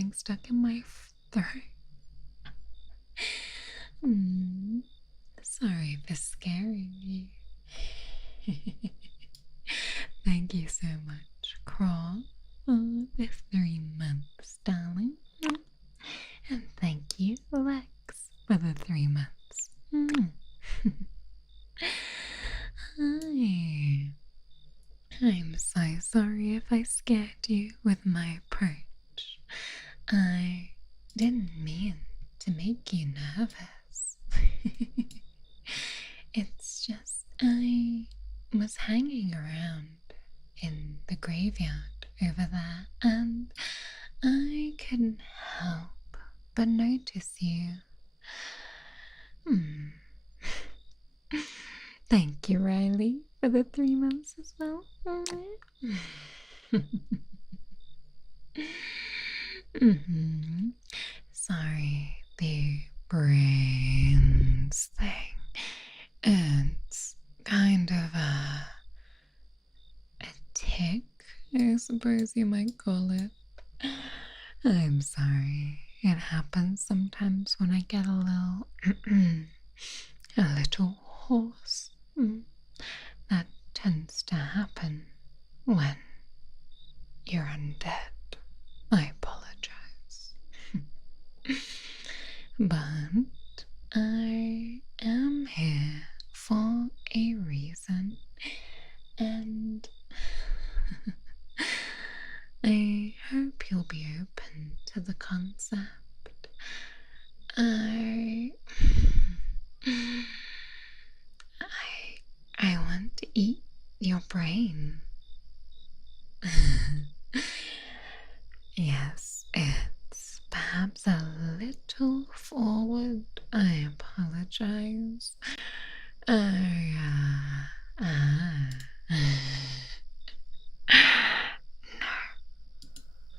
something stuck in my throat. Sorry for scaring you. Thank you so much, Crawl, for the 3 months, darling. And thank you, Lex, for the 3 months. Hi. I'm so sorry if I scared you with my approach. I didn't mean to make you nervous. It's just I was hanging around in the graveyard over there and I couldn't help but notice you. Thank you, Riley, for the 3 months as well. Sorry, the brains thing. It's kind of a tick, I suppose you might call it. I'm sorry. It happens sometimes when I get a little hoarse. That tends to happen when you're undead. I apologize. But I am here for a reason, and I hope you'll be open to the concept. I want to eat your brain. Yes, it's perhaps a little forward. I apologize. No,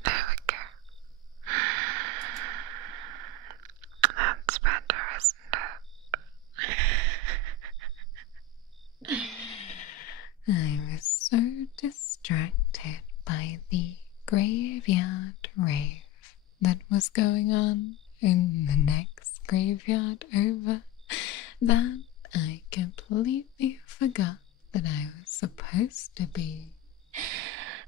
there we go. That's better, isn't it? I was so distracted by the graveyard rave that was going on in the next graveyard over that I completely forgot that I was supposed to be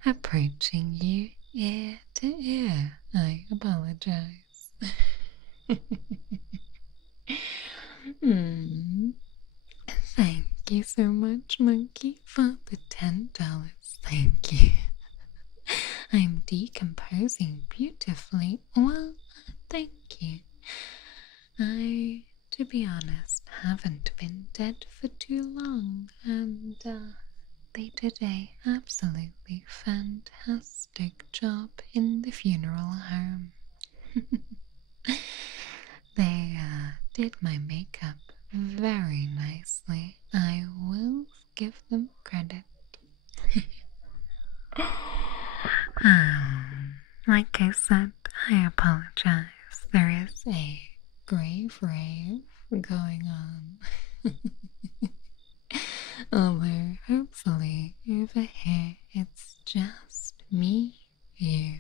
approaching you ear to ear. I apologize. Thank you so much, Monkey, for the $10. Thank you. I'm decomposing beautifully. Well, thank you. I, to be honest, haven't been dead for too long, and they did a absolutely fantastic job in the funeral home. They did my makeup very nicely. I will give them credit. Like I said, I apologize. There is a grave rave going on. Although hopefully over here it's just me, you,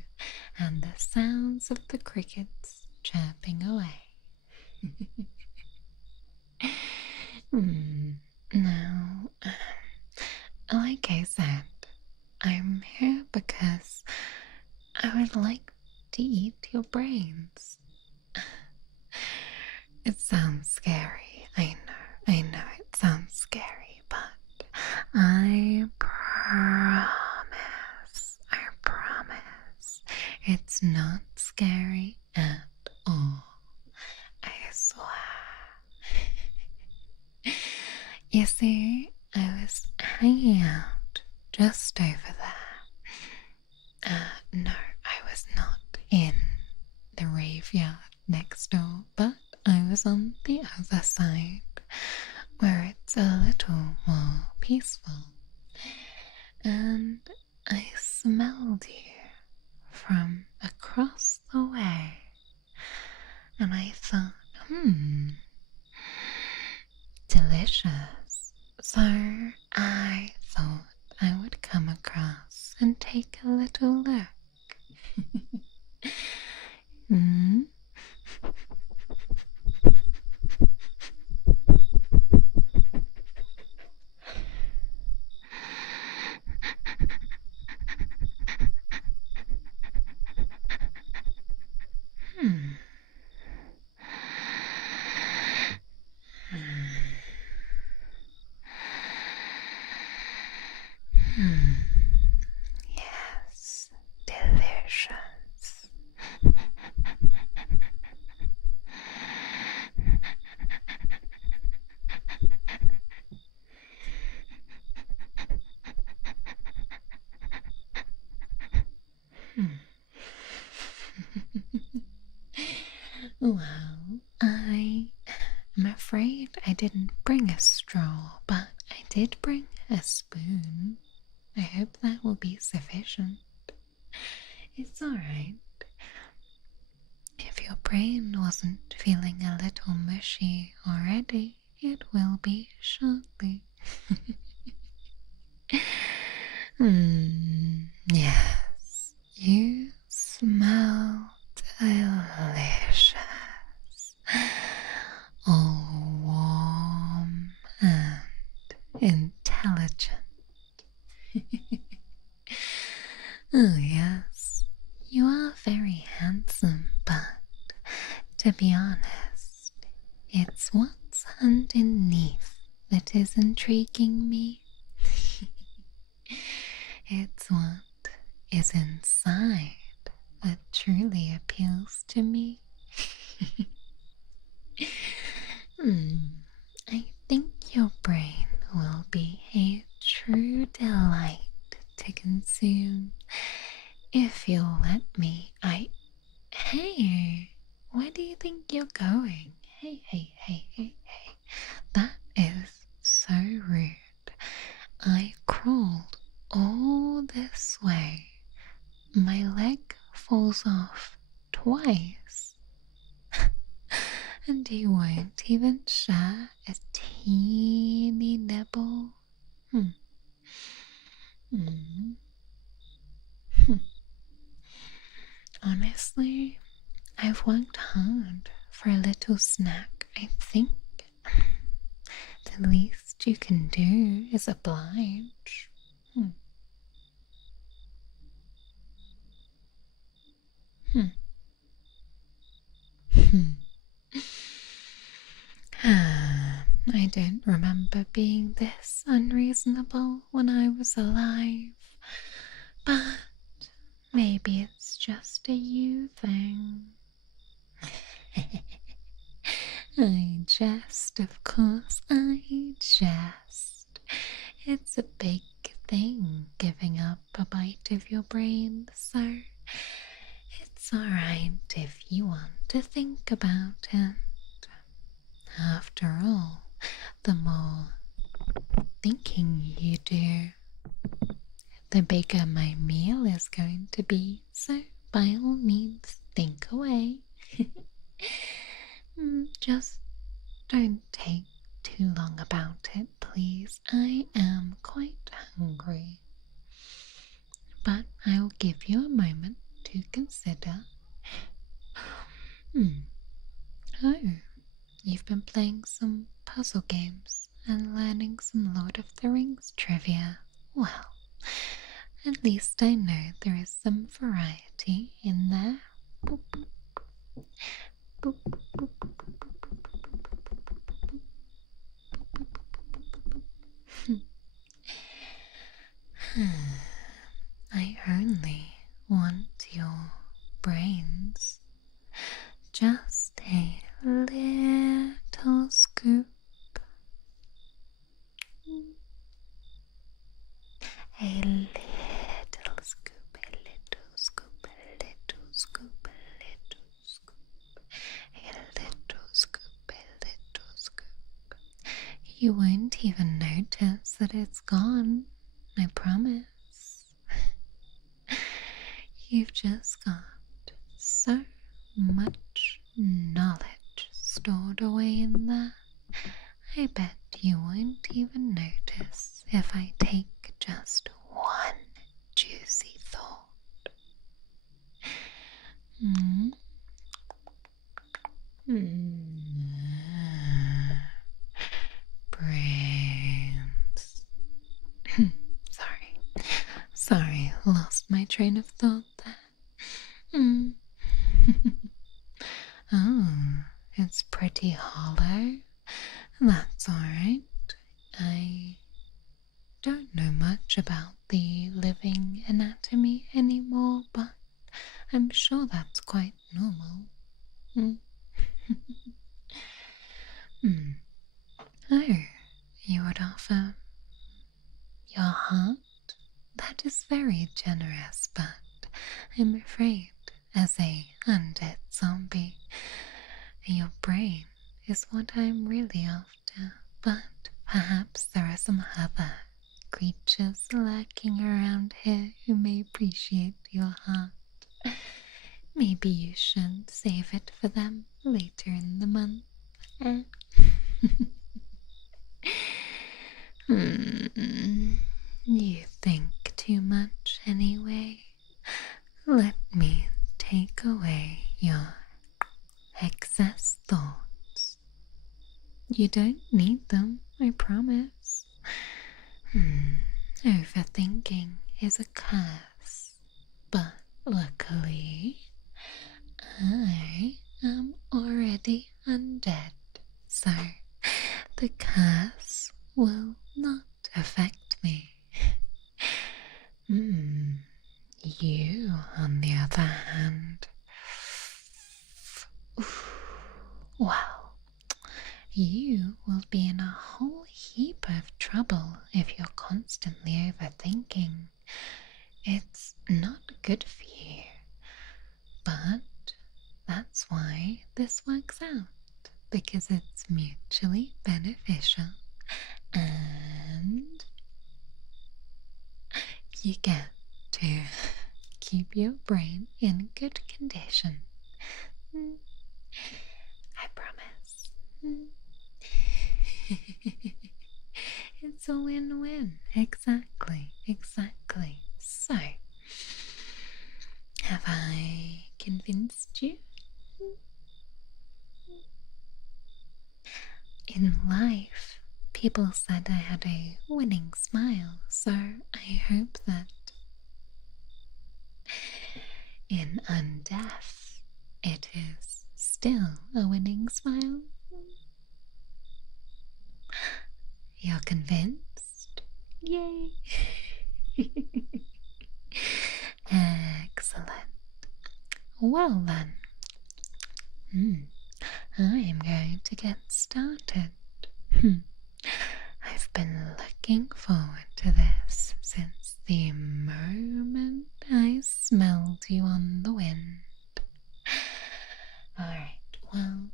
and the sounds of the crickets chirping away. Now, like I said, I'm here because I would like to eat your brains. It sounds scary, I know it sounds scary, but I promise, it's not scary at all. I swear. You see, I was hanging out just over there. No, I was not in the graveyard next door, but I was on the other side, where it's a little more peaceful. And I smelled you from across the way, and I thought, delicious. So I thought I would come across and take a little look. Hmm? Hmm. Hmm. Yes, delicious. Hmm. Well, I'm afraid I didn't bring a straw, but I did bring a spoon. I hope that will be sufficient. It's alright. If your brain wasn't feeling a little mushy already, it will be shortly. Yes, you smell delicious. All warm and intelligent. Oh, yes, you are very handsome, but to be honest, it's what's underneath that is intriguing me. It's what is inside that truly appeals to me. I think your brain will be a true delight to consume if you'll let me. Hey, where do you think you're going? Hey. That is so rude. I crawled all this way. My leg falls off twice. And you won't even share a teeny nibble. Honestly, I've worked hard for a little snack. I think the least you can do is oblige. I don't remember being this unreasonable when I was alive, but maybe it's just a you thing. I jest, of course, I jest. It's a big thing giving up a bite of your brain, so it's alright if you want to think about it. After all, the more thinking you do, the bigger my meal is going to be, so by all means think away. Just don't take too long about it, please. I am quite hungry. But I'll give you a moment to consider. Oh, you've been playing some puzzle games and learning some Lord of the Rings trivia. Well, at least I know there is some variety in there. Boop, boop, boop, I only want your brains. Just a little scoop. A little scoop, a little scoop, a little scoop, a little scoop, a little scoop, a little scoop. You won't even notice that it's gone, I promise. You've just got so much knowledge stored away in there. I bet you won't even notice if I take just one juicy thought. Brains. Sorry. Sorry, lost my train of thought there. Oh, it's pretty hollow. That's alright. I don't know much about the living anatomy anymore, but I'm sure that's quite normal. Oh, you would offer your heart? That is very generous, but I'm afraid, as a undead zombie, your brain is what I'm really after. But perhaps there are some other creatures lurking around here who may appreciate your heart. Maybe you should save it for them later in the month. You think too much anyway. Let me take away your excess thoughts. You don't need them, I promise. Overthinking is a curse, but luckily, I am already undead, so the curse will not affect me. You, on the other hand, well, you will be in a whole heap of trouble if you're constantly overthinking. It's not good for you, but that's why this works out, because it's mutually beneficial and you get to keep your brain in good condition. I promise. It's a win-win. Exactly. So, have I convinced you? In life, people said I had a winning smile, so I hope that in undeath it is still a winning smile. You're convinced? Yay! Excellent. Well then, I am going to get started. I've been looking forward to this since the moment I smelled you on the wind. Alright, well,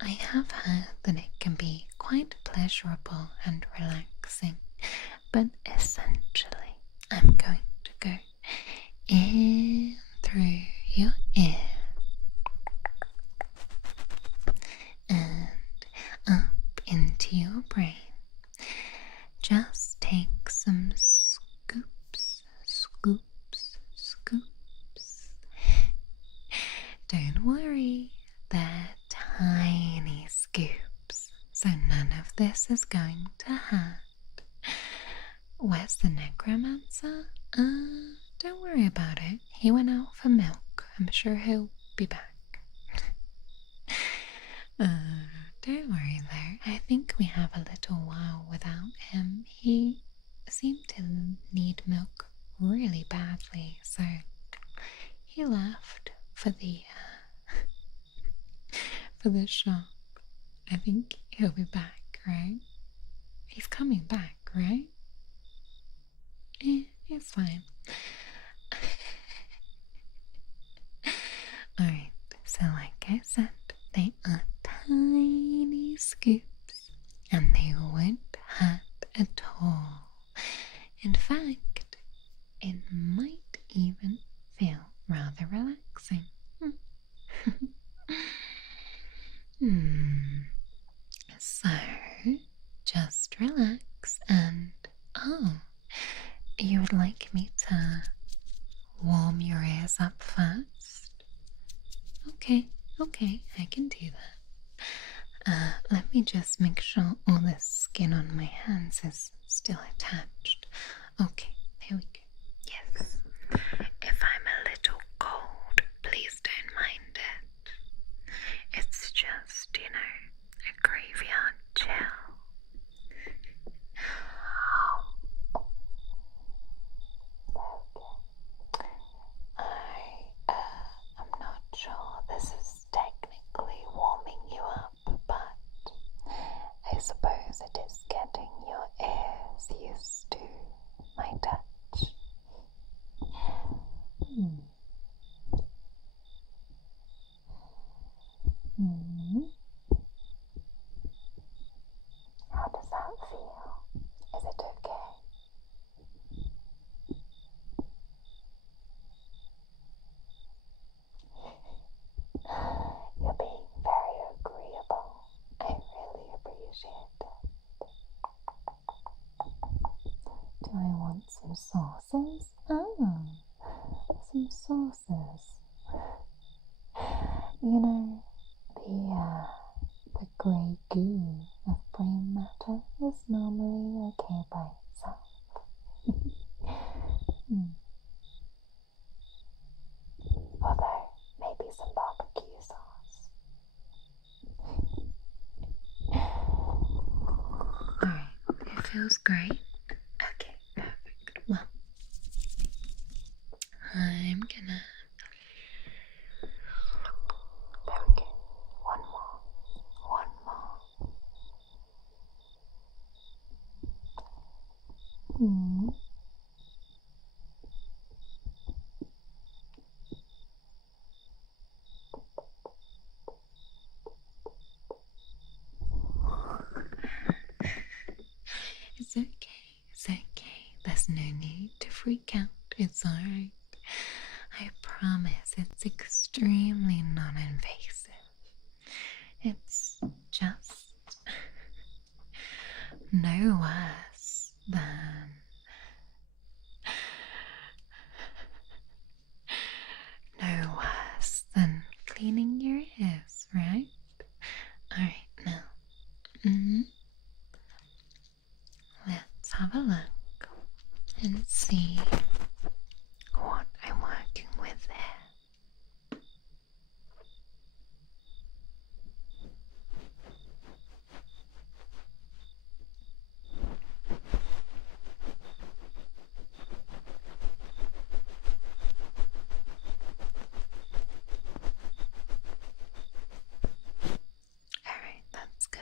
I have heard that it can be quite pleasurable and relaxing, but essentially I'm going to go in through your ear and up into your brain. Just take some scoops. Don't worry, they're tiny scoops, so none of this is going to hurt. Where's the necromancer? Don't worry about it. He went out for milk. I'm sure he'll be back. Don't worry though. I think we have a little while without him. He seemed to need milk really badly, so he left for the shop. I think he'll be back, right? He's coming back, right? It's fine. Alright, so like I said, they are tiny scoops and they won't hurt at all. In fact, it might even feel rather relaxing. So, just relax and, you would like me to warm your ears up first? Okay, Okay, I can do that. Let me just make sure all the skin on my hands is still attached. Okay, there we go. Yes. If I'm a little cold, please don't mind it. It's just, a graveyard chill. I'm not sure this is technically warming you up, but I suppose it is getting your ears used to my touch. How does that feel? Is it okay? You're being very agreeable. I really appreciate it. Do I want some sauces? Oh, some sauces. The grey goo of brain matter is normally okay by itself. Although, maybe some barbecue sauce. Alright, it feels great. Okay, perfect. Well, I'm gonna... There we go. One more. It's okay. There's no need to freak out. It's alright. I promise it's extremely non-invasive. It's just no worse than cleaning your ears, right? Alright, now let's have a look and see what I'm working with here. Alright, that's good.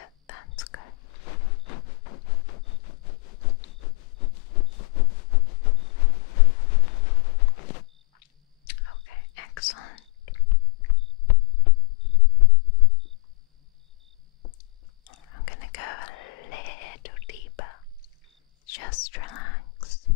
Okay, excellent. I'm gonna go a little deeper. Just relax.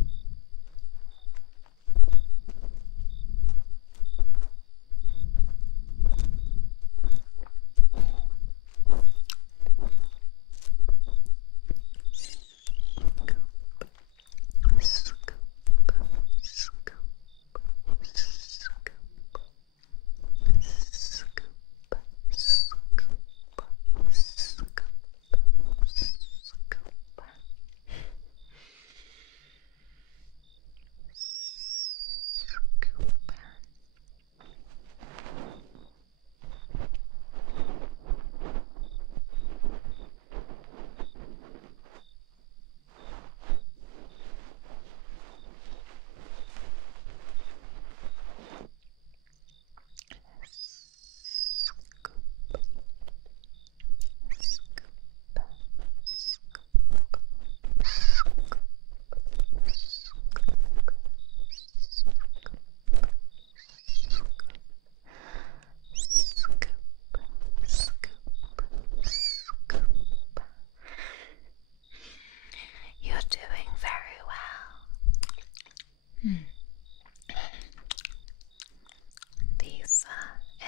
You're doing very well. These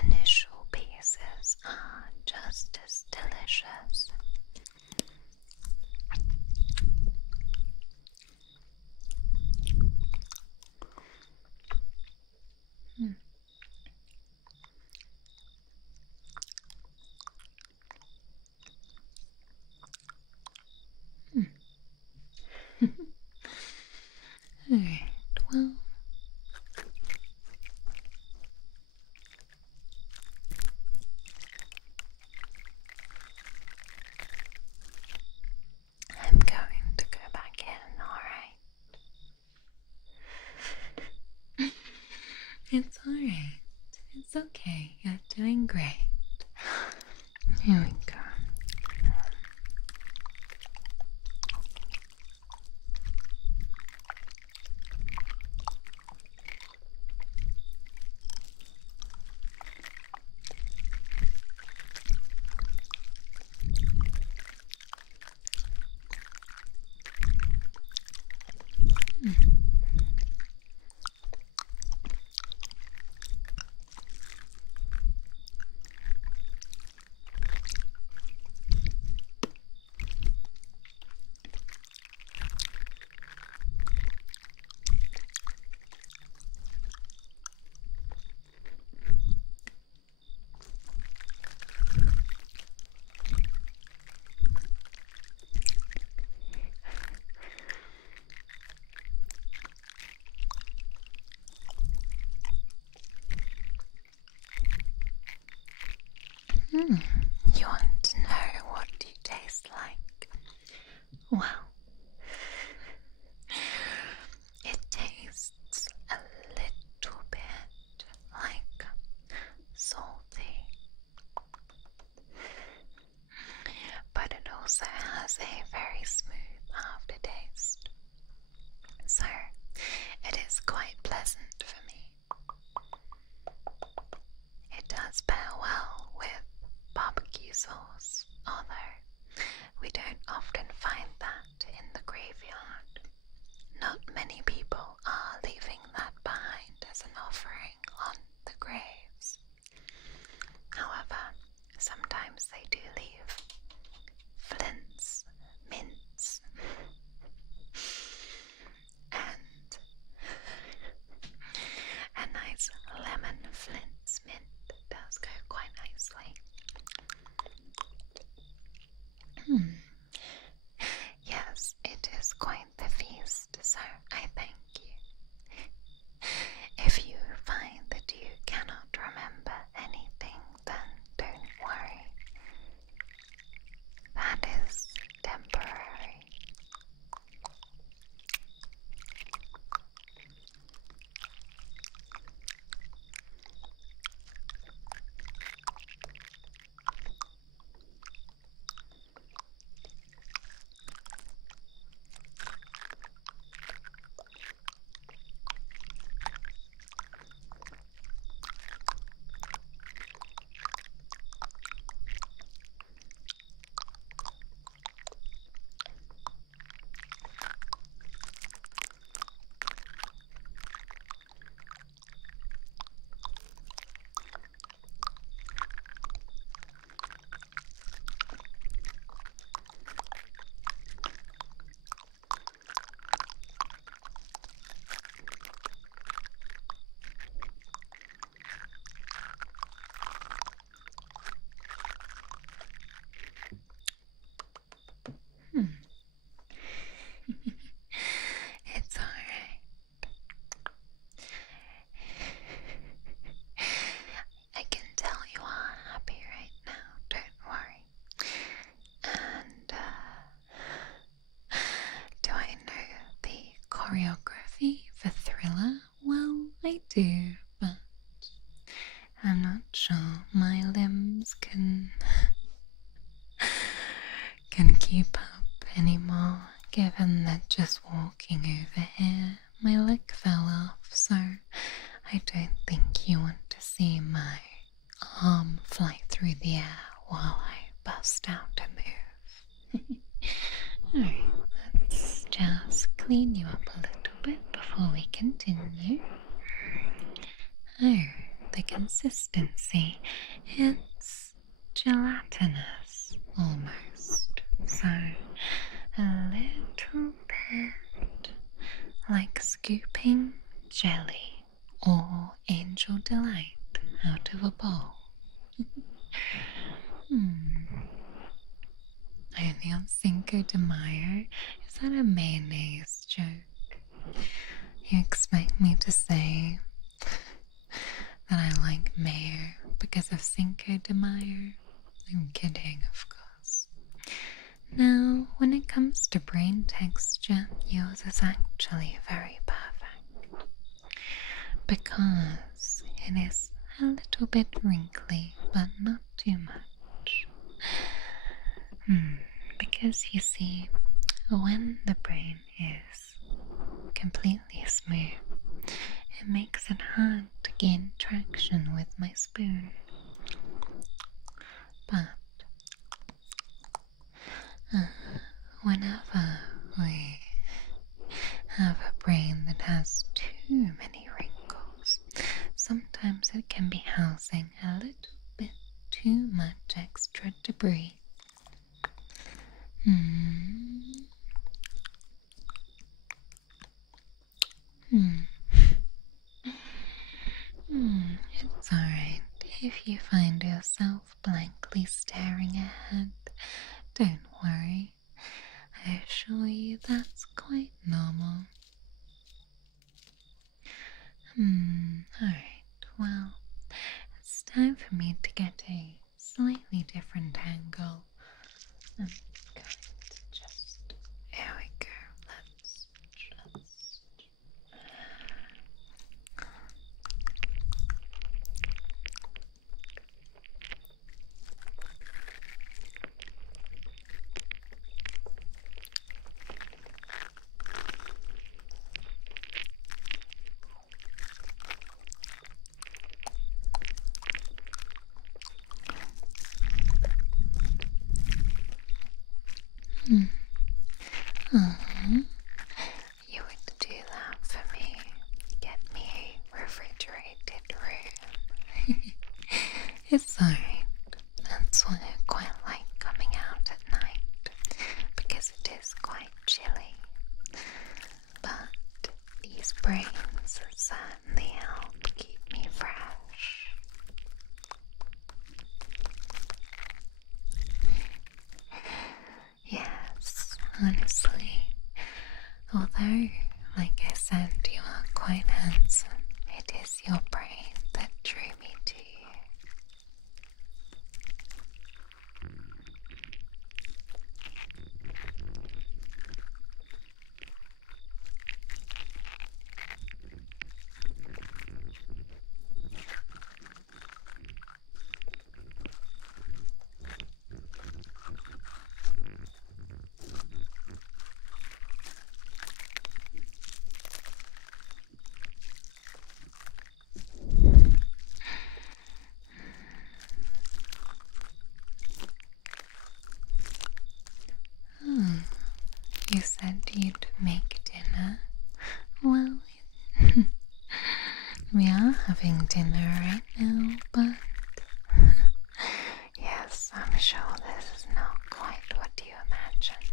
initial pieces are just as delicious. You want to know what you taste like? Well, it tastes a little bit like salty, but it also has a very smooth aftertaste, so it is quite pleasant for me. It does pair well with barbecue sauce, although we don't often find that in the graveyard. Not many people are leaving that behind as an offering on the graves. However, sometimes they do leave flints, mints, and a nice lemon flint's mint does go quite nicely. Yes, it is quite the feast, so I thank you. If you find that you cannot remember anything, then don't worry. That is temporary. It's alright. I can tell you are happy right now, don't worry. And, do I know the choreography for Thriller? Well, I do, but I'm not sure my limbs can keep up anymore, given that just walking over here my leg fell off, so I don't think you want to see my arm fly through the air while I bust out a move. Alright, let's just clean you up a little bit before we continue. Oh, the consistency, it's gelatinous almost, so a little bit like scooping jelly or angel delight out of a bowl. Only on Cinco de Mayo? Is that a mayonnaise joke? You expect me to say that I like mayo because of Cinco de Mayo? I'm kidding, of course. Now, when it comes to brain texture, yours is actually very perfect because it is a little bit wrinkly, but not too much. Because you see, when the brain is completely smooth, it makes it hard to gain traction with my spoon. But whenever we have a brain that has too many wrinkles, sometimes it can be housing a little bit too much extra debris. It's alright if you find yourself blankly staring ahead. Don't worry, I assure you that's quite normal. Alright, well, it's time for me to get a slightly is quite chilly, but these brains certainly help keep me fresh. Yes, honestly, although, like I said, you are quite handsome, it is your brain that drew me to you. You said you'd make dinner? Well, we are having dinner right now, but yes, I'm sure this is not quite what you imagined.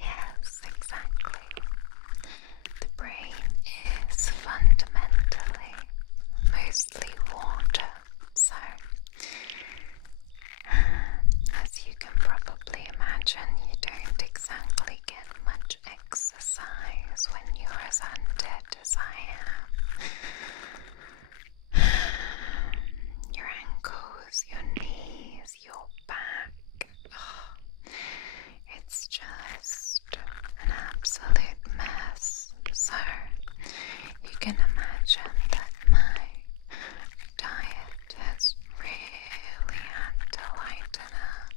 Yes, exactly. The brain is fundamentally mostly water, so as you can probably imagine, you don't exactly get much exercise when you're as undead as I am. Your ankles, your knees, your back. Oh, it's just an absolute mess. So you can imagine that my diet has really had to lighten up,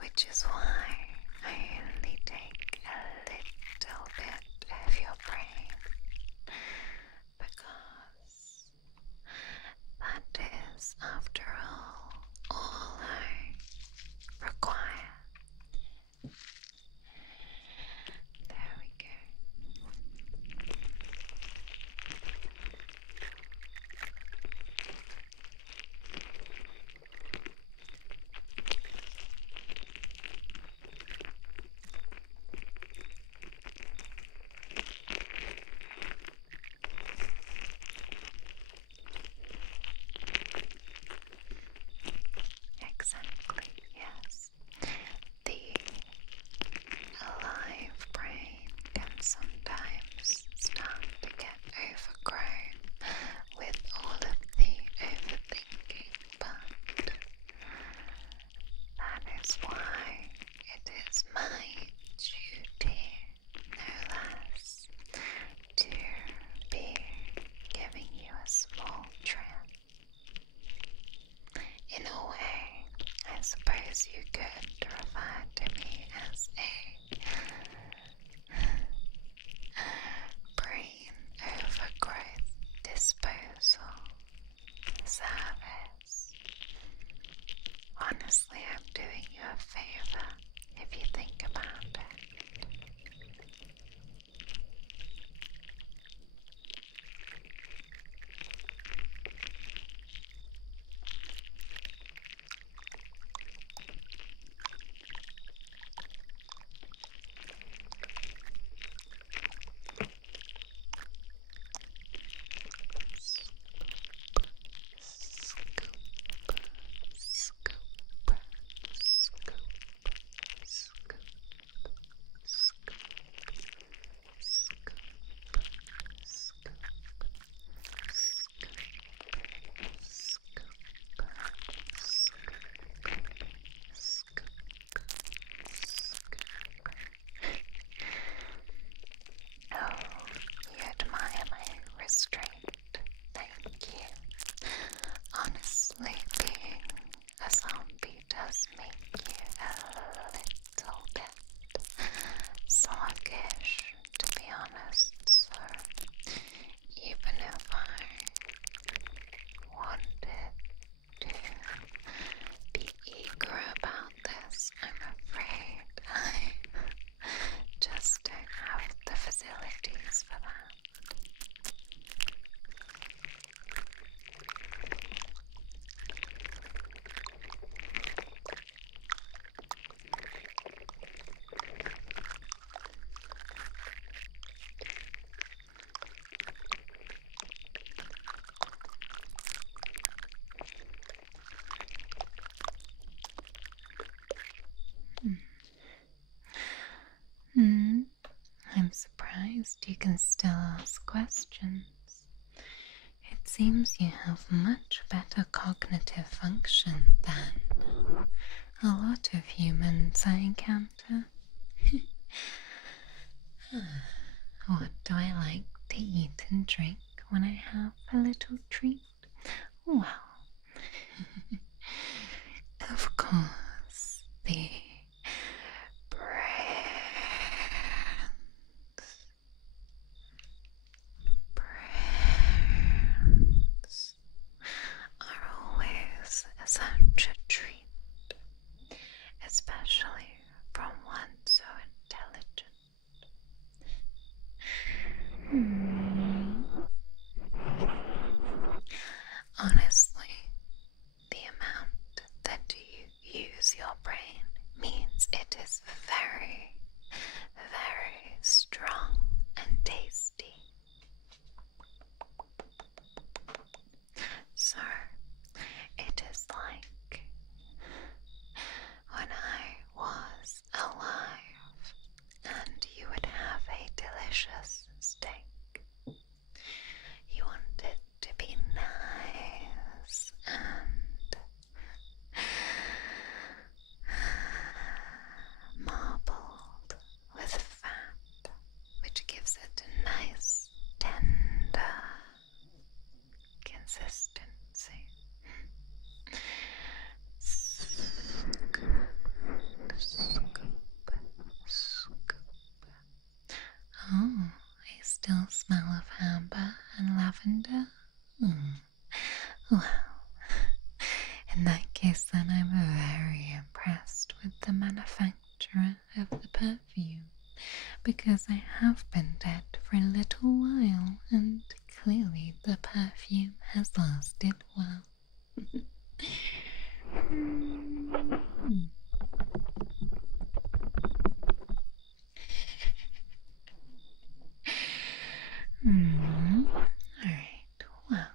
which is why I only take a little bit of your brain, because that is, after all I require. There we go. Exactly, yes. The alive brain can sometimes start to get overgrown with all of the overthinking, but that is why it is my duty, no less, to be giving you a small treat. In a way, I suppose you could refer to me as a brain overgrowth disposal service. Honestly, I'm doing you a favor if you think about it. can still ask questions. It seems you have much better cognitive function than a lot of humans I encounter. What do I like to eat and drink when I have a little treat? Well, of course, the brains. Brains are always such a treat, especially from one so intelligent. Honestly, the amount that you use your brain means it is very, very strong and tasty. So, it is like when I was alive and you would have a delicious steak. You want it to be nice and marbled with fat, which gives it a nice, tender consistency. Scoop, scoop, scoop. Oh, I still smell of amber and lavender. Well, in that case then I'm very impressed with the manufacturer of the perfume, because I have been dead for a little while and clearly the perfume has lasted well. Alright, well,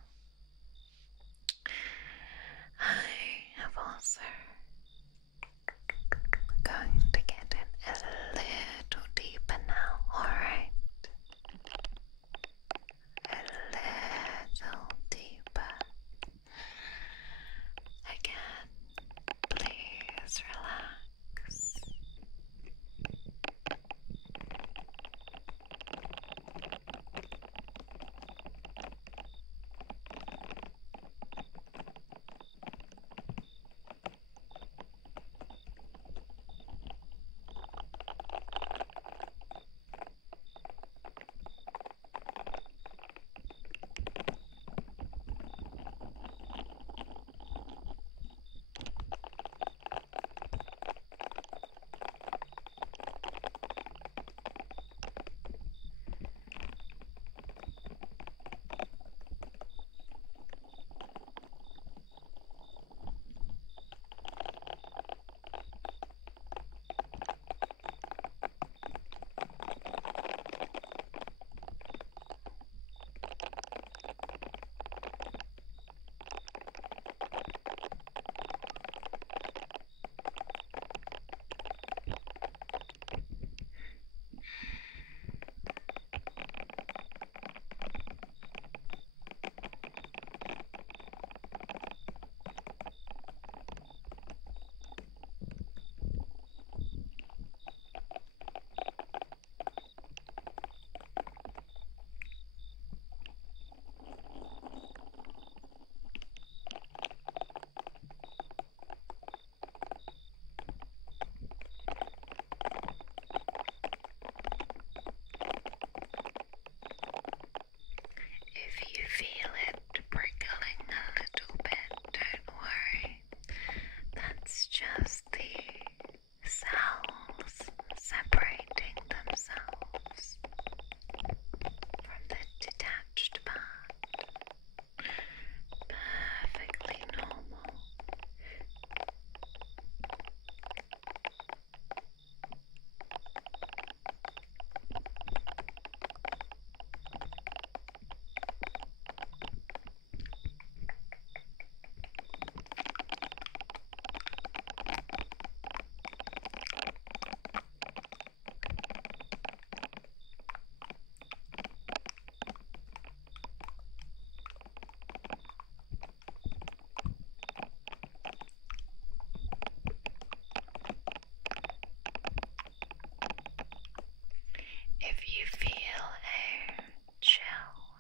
if you feel a chill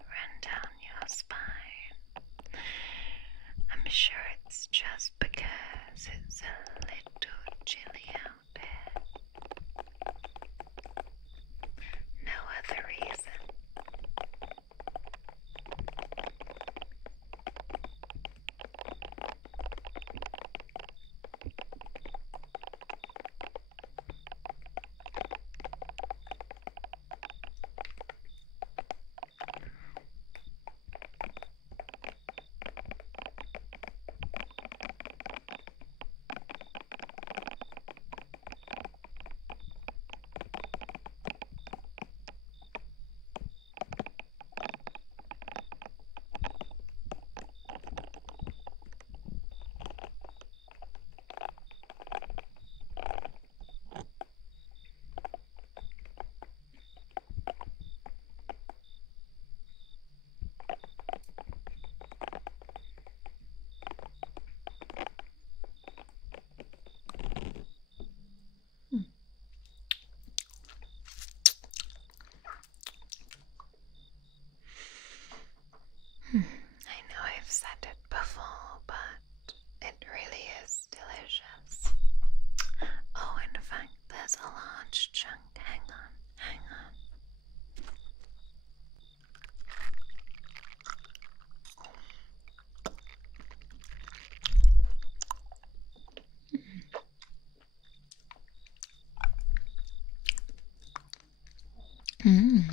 run down your spine, I'm sure it's just because it's a little chilly out there. No other reason. I know I've said it before, but it really is delicious. Oh, in fact, there's a large chunk. Hang on, hang on. Mmm.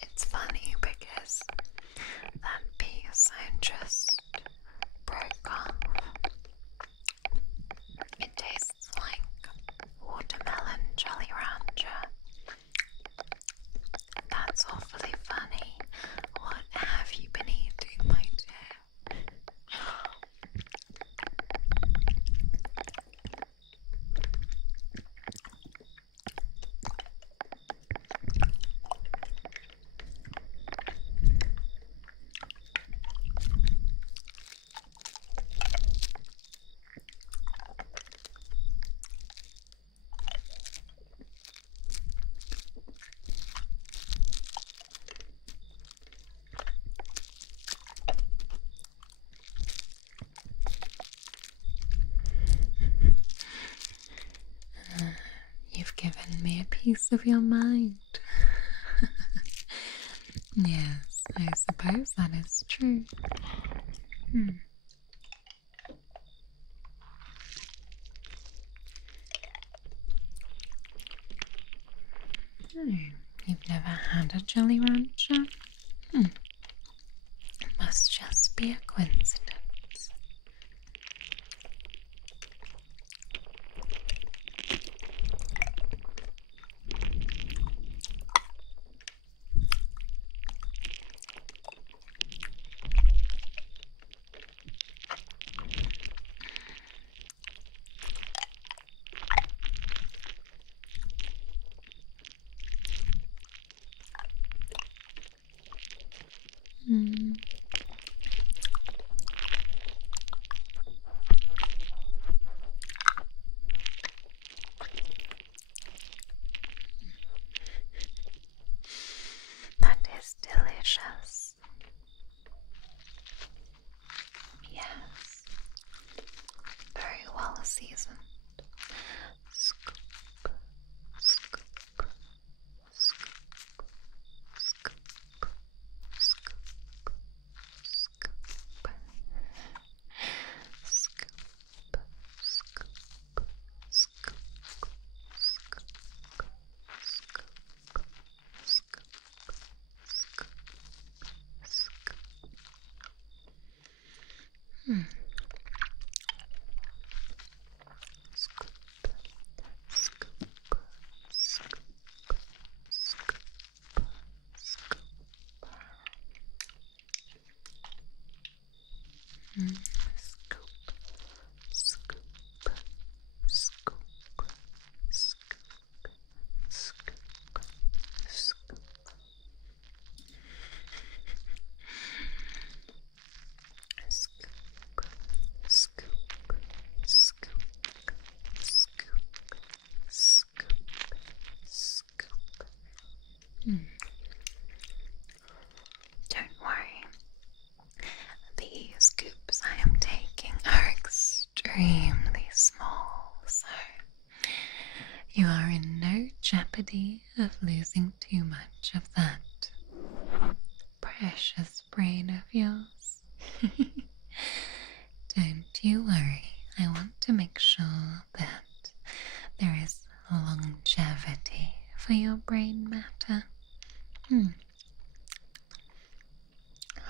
It's funny because that piece I just broke off, it tastes like watermelon Jolly Rancher. That's awfully funny. What have you been eating, my dear? You've given me a piece of your mind. Yes, I suppose that is true. Oh, you've never had a Jolly Rancher? It must just be a coincidence. That is delicious. Yes, very well seasoned. Scoop, scoop, scoop, scoop, scoop, scoop, scoop, scoop, scoop, scoop, scoop, scoop, scoop, scoop, scoop, jeopardy of losing too much of that precious brain of yours. Don't you worry, I want to make sure that there is longevity for your brain matter.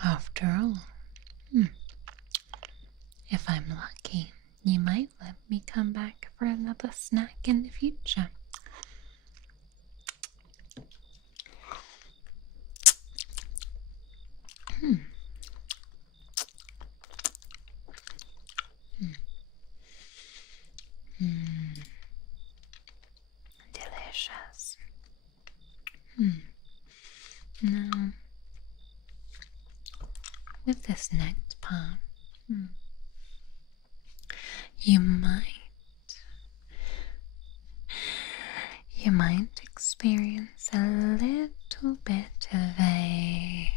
After all, if I'm lucky, you might let me come back for another snack in the future. Delicious. Now, with this next part, you might experience a little bit of a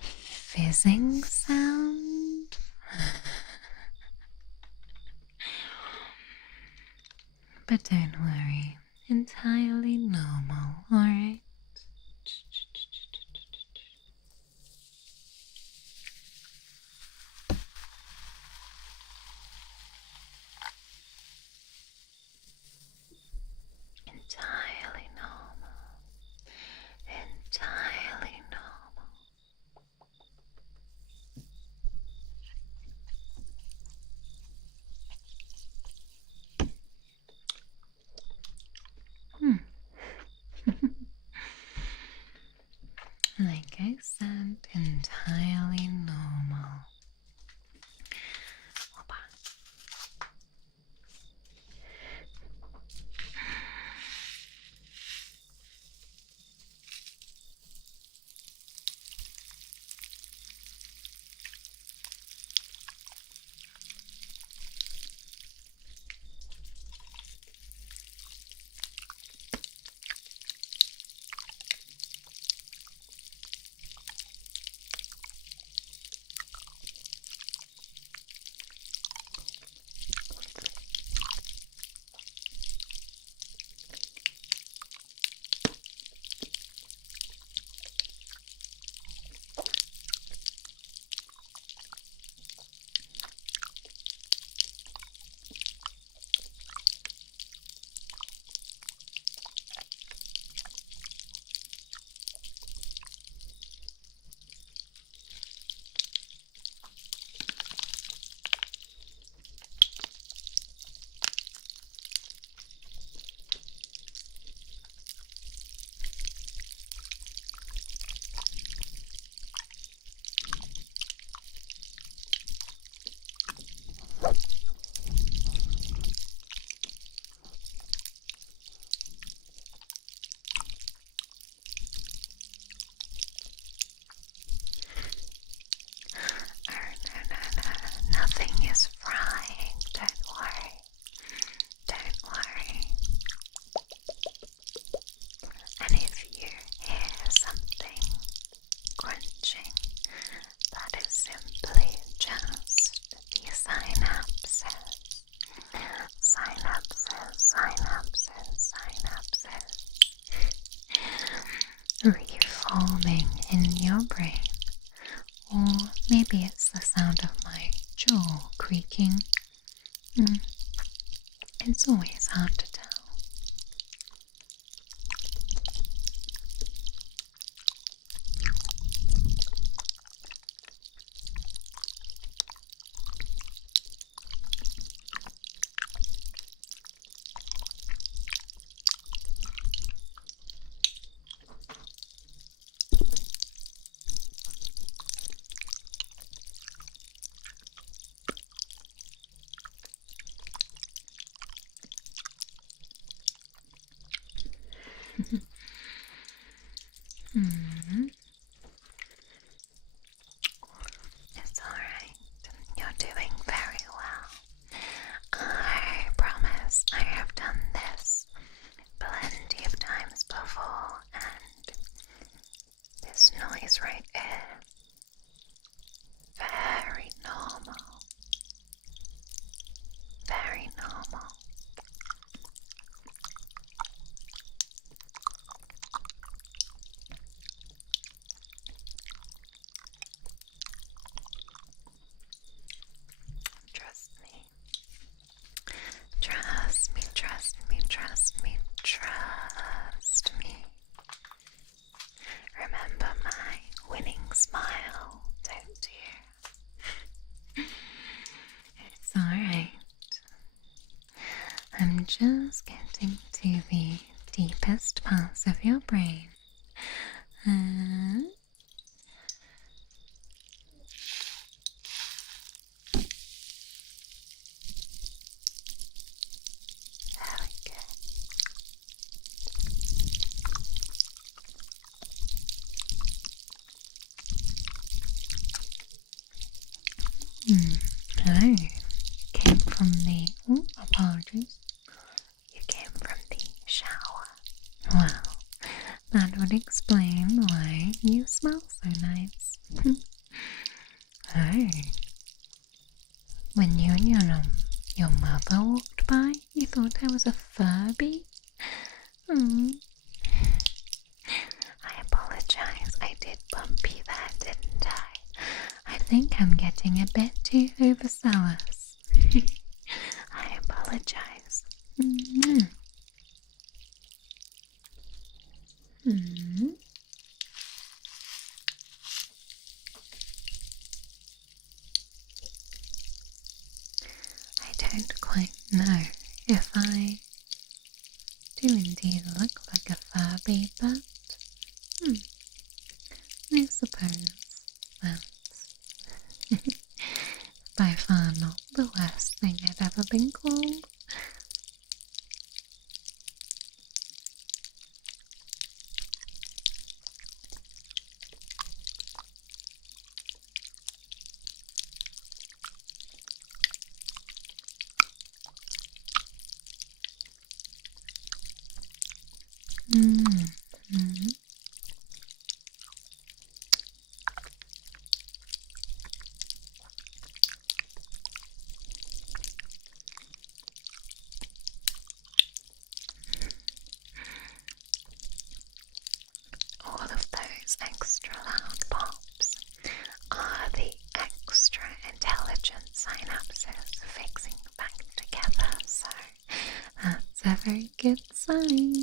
fizzing sound. But don't worry, entirely normal, alright? Entirely normal. Entirely normal. Like I said, entirely normal. Nothing is frying, don't worry. Don't worry. And if you hear something crunching, that is simply just the synapses reforming in your brain. Or maybe it's the sound of my jaw creaking. It's always hard to tell. It's alright. You're doing very well. I promise I have done this plenty of times before, and this noise right here, very normal. Very normal. just getting to the deepest parts of your brain. There we go. Oh, came from the... Oh, apologies. You came from the shower. Well, that would explain why you smell so nice. Oh. When you and your mother walked by, you thought I was a Furby? I apologize. I did bump you there, didn't I? I think I'm getting a bit too overzealous. I apologize. I don't quite know if I do indeed look like a Furby, but I suppose that's by far not the worst thing I've ever been called. All of those extra loud pops are the extra intelligent synapses fixing back together, so that's a very good sign.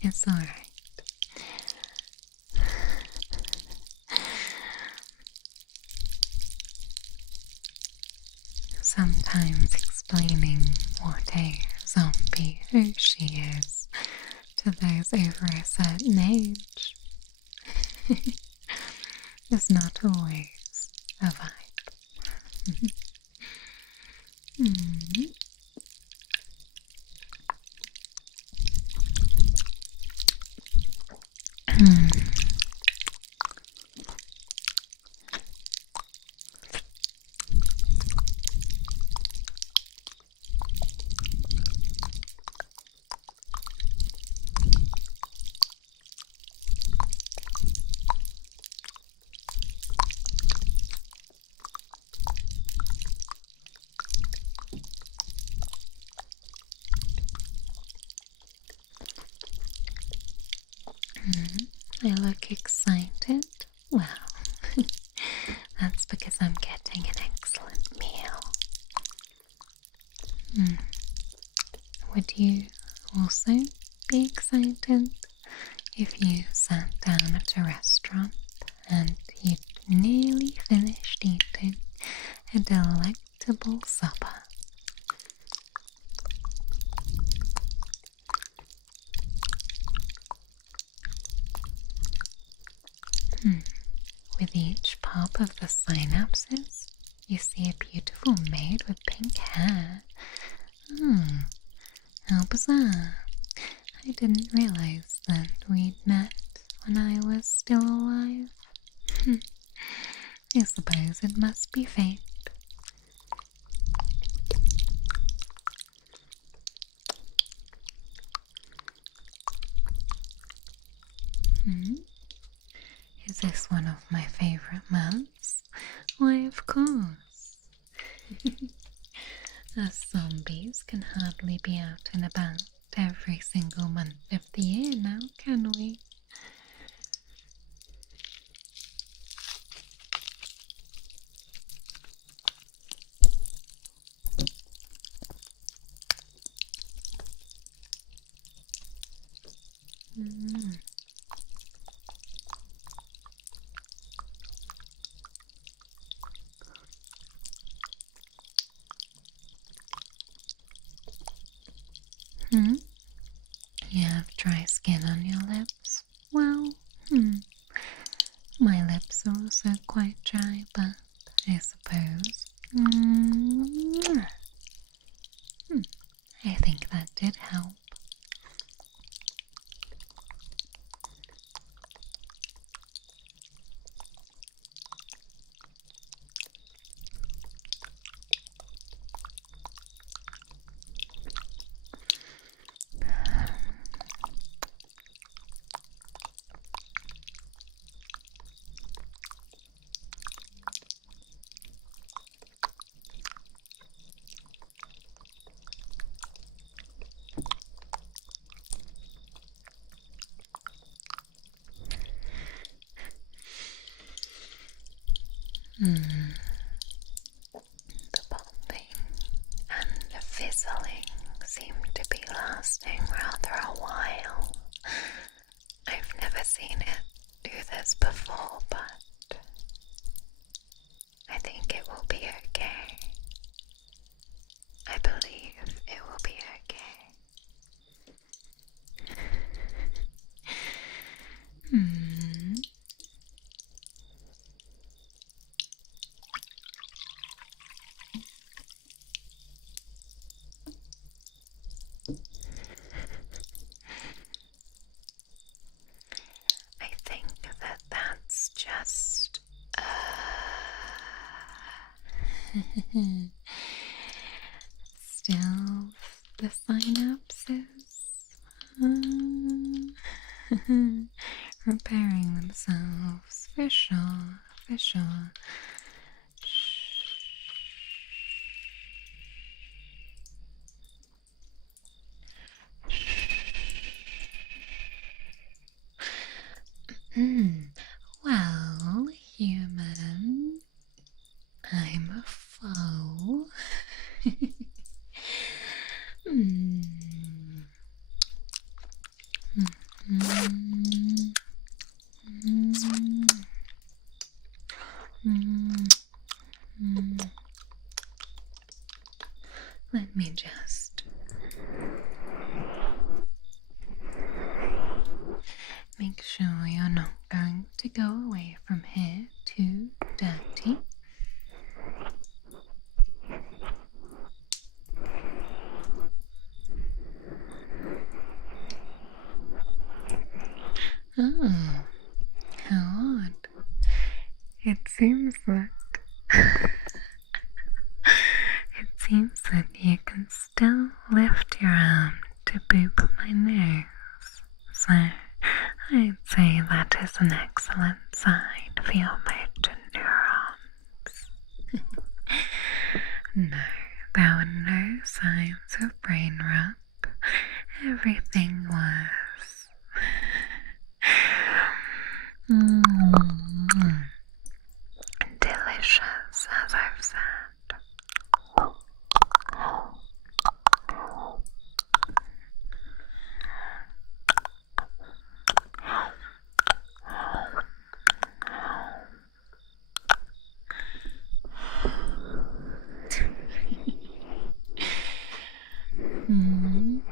It's alright. Sometimes explaining what a zombie Oshi is to those over a certain age is not always a vibe. I look excited. Well, that's because I'm getting an excellent meal. Would you also be excited if you sat down at a restaurant and you'd nearly finished eating a delectable supper? With each pop of the synapses, you see a beautiful maid with pink hair. How bizarre. I didn't realize that we'd met when I was still alive. I suppose it must be fate. Is this one of my favorite months? Why, of course. Us zombies can hardly be out and about every single month of the year now, can we? Mm. Hmm? You have dry skin on your lips? Well, my lips are also quite dry, but I suppose. I think that did help. The popping and the fizzling seem to be lasting rather a while. I've never seen it do this before, but I think it will be okay. I believe it will be okay. I think that that's just still the synapses repairing themselves, for sure, for sure. Well, human, I'm a foe. Let me just make sure you're not going to go away from here too dirty. Oh, how odd. It seems that you can still lift your arm to boop my nose. So I'd say that is an excellent sign for your motor neurons. No, there were no signs of brain rot. Everything was delicious, as I've said.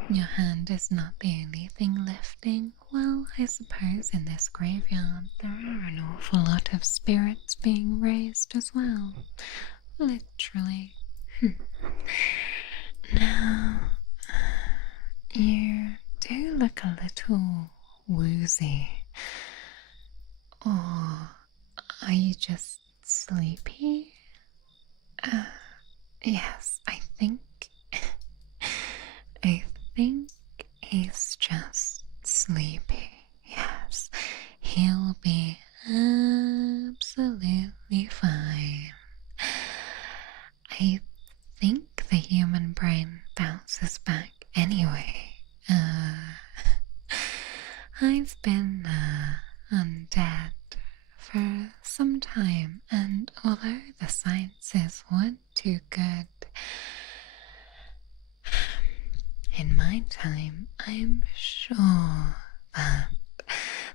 Your hand is not the only thing lifting. Well, I suppose in this graveyard there are an awful lot of spirits being raised as well. Literally. Now, you do look a little woozy. Or are you just sleepy? Yes, I think he's just sleepy. Yes, he'll be absolutely fine. I think the human I've been undead for some time, and although the sciences weren't too good, in my time, I'm sure that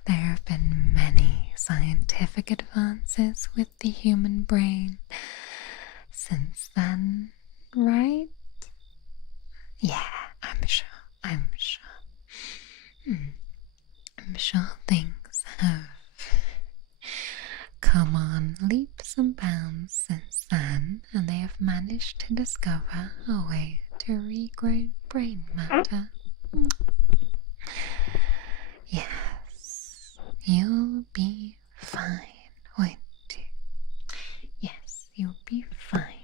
there have been many scientific advances with the human brain since then, right? Yeah, I'm sure. I'm sure things have come on leaps and bounds since then, and they have managed to discover a way to regrow brain matter. Yes, you'll be fine, won't you? Yes, you'll be fine.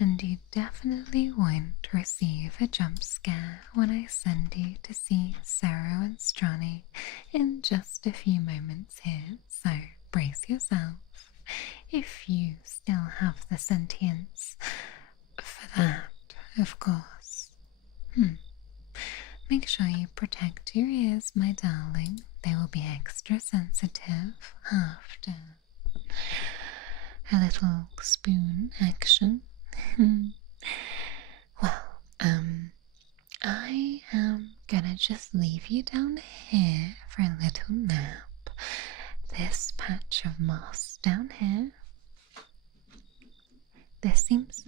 And you definitely won't receive a jump scare when I send you to see Sarah and Strani in just a few moments here, so brace yourself. If you still have the sentience for that, of course. Make sure you protect your ears, my darling. They will be extra sensitive after a little spoon action. Well, I am gonna just leave you down here for a little nap. This patch of moss down here, this seems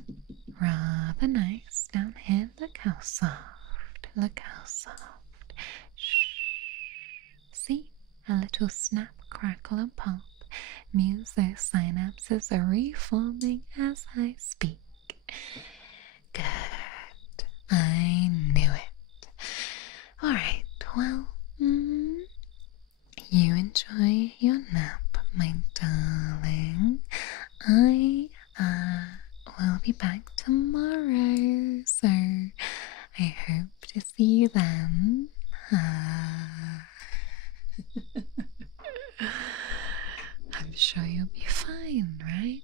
rather nice down here. Look how soft, look how soft. Shh. See? A little snap, crackle and pop means those synapses are reforming as I speak. Good. I knew it. Alright, well, you enjoy your nap, my darling. I will be back tomorrow, so I hope to see you then. I'm sure you'll be fine, right?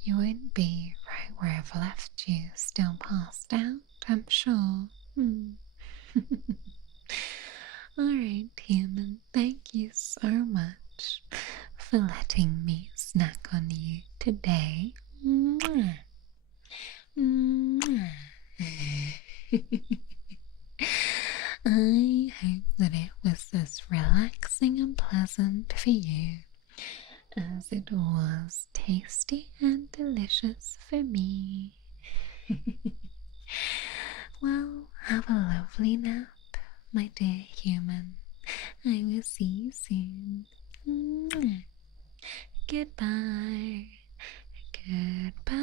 You won't be right where I've left you, still passed out, I'm sure. Alright, human, thank you so much for letting me snack on you today. Mwah. Mwah. I hope that it was as relaxing and pleasant for you as it was tasty and delicious for me. Well, have a lovely nap, my dear human. I will see you soon. Mwah. Goodbye. Goodbye.